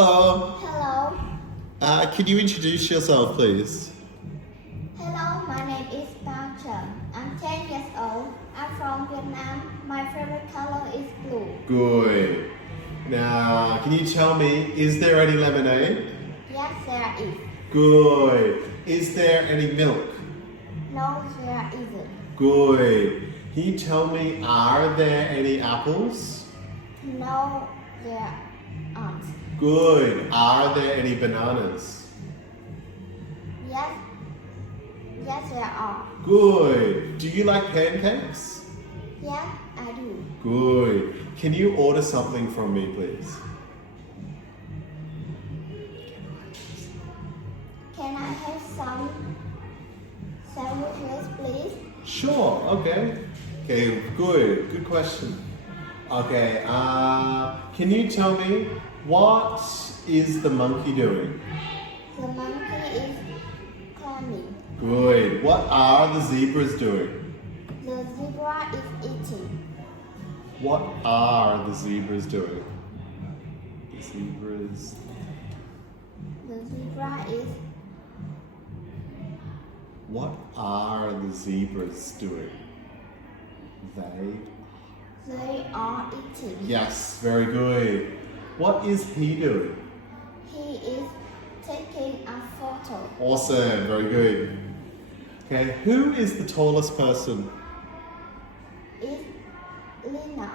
Hello. Hello. Can you introduce yourself, please? Hello, my name is Tram. I'm 10 years old. I'm from Vietnam. My favorite color is blue. Good. Now, can you tell me, is there any lemonade? Yes, there is. Good. Is there any milk? No, there isn't. Good. Can you tell me, are there any apples? No, there aren't. Good. Are there any bananas? Yes, yes, there are. Good. Do you like pancakes? Yes, I do. Good. Can you order something from me, please? Can I have some sandwiches, please? Sure, okay. Okay, good. Good question. Okay, can you tell me, what is the monkey doing? The monkey is climbing. Good. What are the zebras doing? The zebra is eating. What are the zebras doing? The zebras. The zebra is What are the zebras doing? They are eating. Yes, very good. What is he doing? He is taking a photo. Awesome, very good. Okay, who is the tallest person? Is Lina.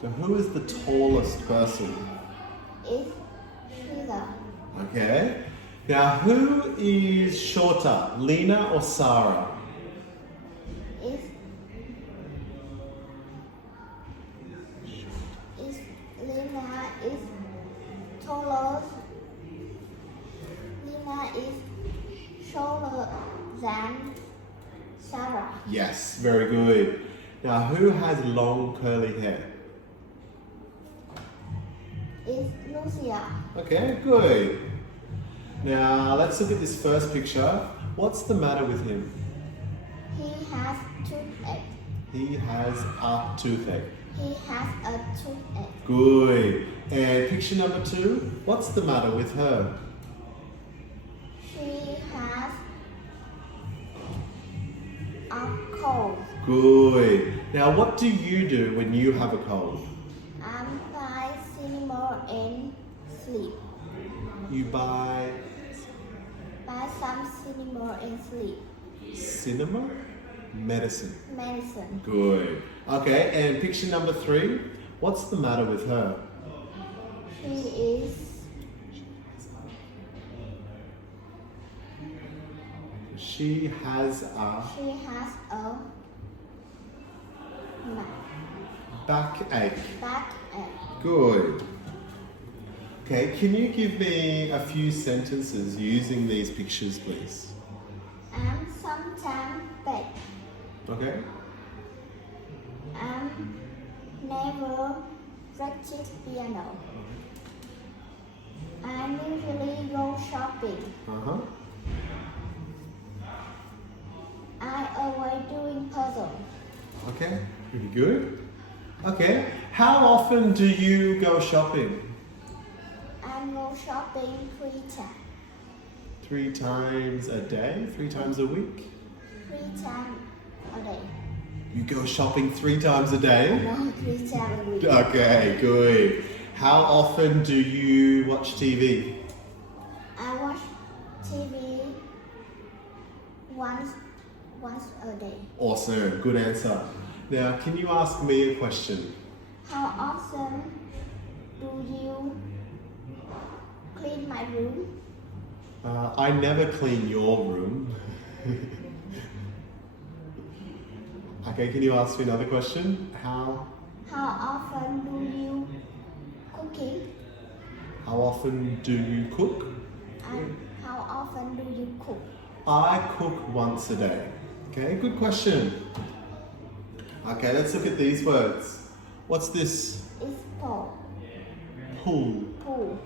So who is the tallest person? Is Sheila. Okay. Now, who is shorter, Lena or Sarah? Is Lina is taller. Lina is shorter than Sarah. Yes, very good. Now, who has long curly hair? Is Lucia. Okay, good. Now, let's look at this first picture. What's the matter with him? He has toothache. He has a toothache. He has a toothache. Good. And picture number 2, what's the matter with her? She has a cold. Good. Now, what do you do when you have a cold? Buy cinema and sleep. You buy Some cinema and sleep. cinema? Medicine. Medicine. Good. Okay, and picture number 3, what's the matter with her? She is She has a backache. backache. Good. Okay, can you give me a few sentences using these pictures, please? I'm sometimes bad. Okay? I'm never practice piano. I usually go shopping. Uh-huh. I avoid doing puzzle. Okay, pretty good. Okay, how often do you go shopping? I go shopping 3 times. 3 times a day? 3 times a week? 3 times a day. You go shopping 3 times a day? No, 3 times a week. Okay, good. How often do you watch TV? I watch TV once a day. Awesome, good answer. Now, can you ask me a question? How often do you clean my room? I never clean your room. Okay, can you ask me another question? How often do you cooking? How often do you cook? And how often do you cook? I cook once a day. Okay, good question. Okay, let's look at these words. What's this? It's pool. Pool. Pool.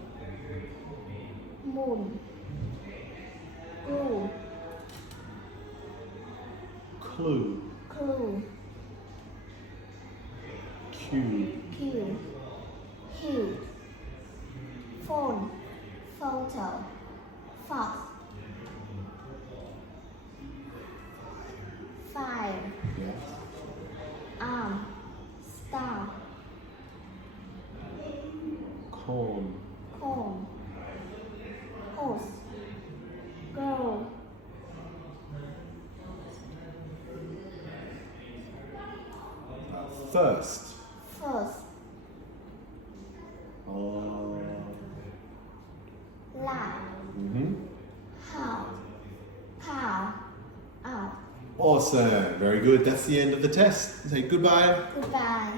Moon. Glue. Clue. Clue. Cube. Pew. Hue. Phone. Photo. Fox. Fire. Yes. Arm. Star. Corn. Comb. Horse. Girl. First. First. Oh. Loud. Mm-hmm. How. Cow. Out. Awesome. Very good. That's the end of the test. Say goodbye. Goodbye.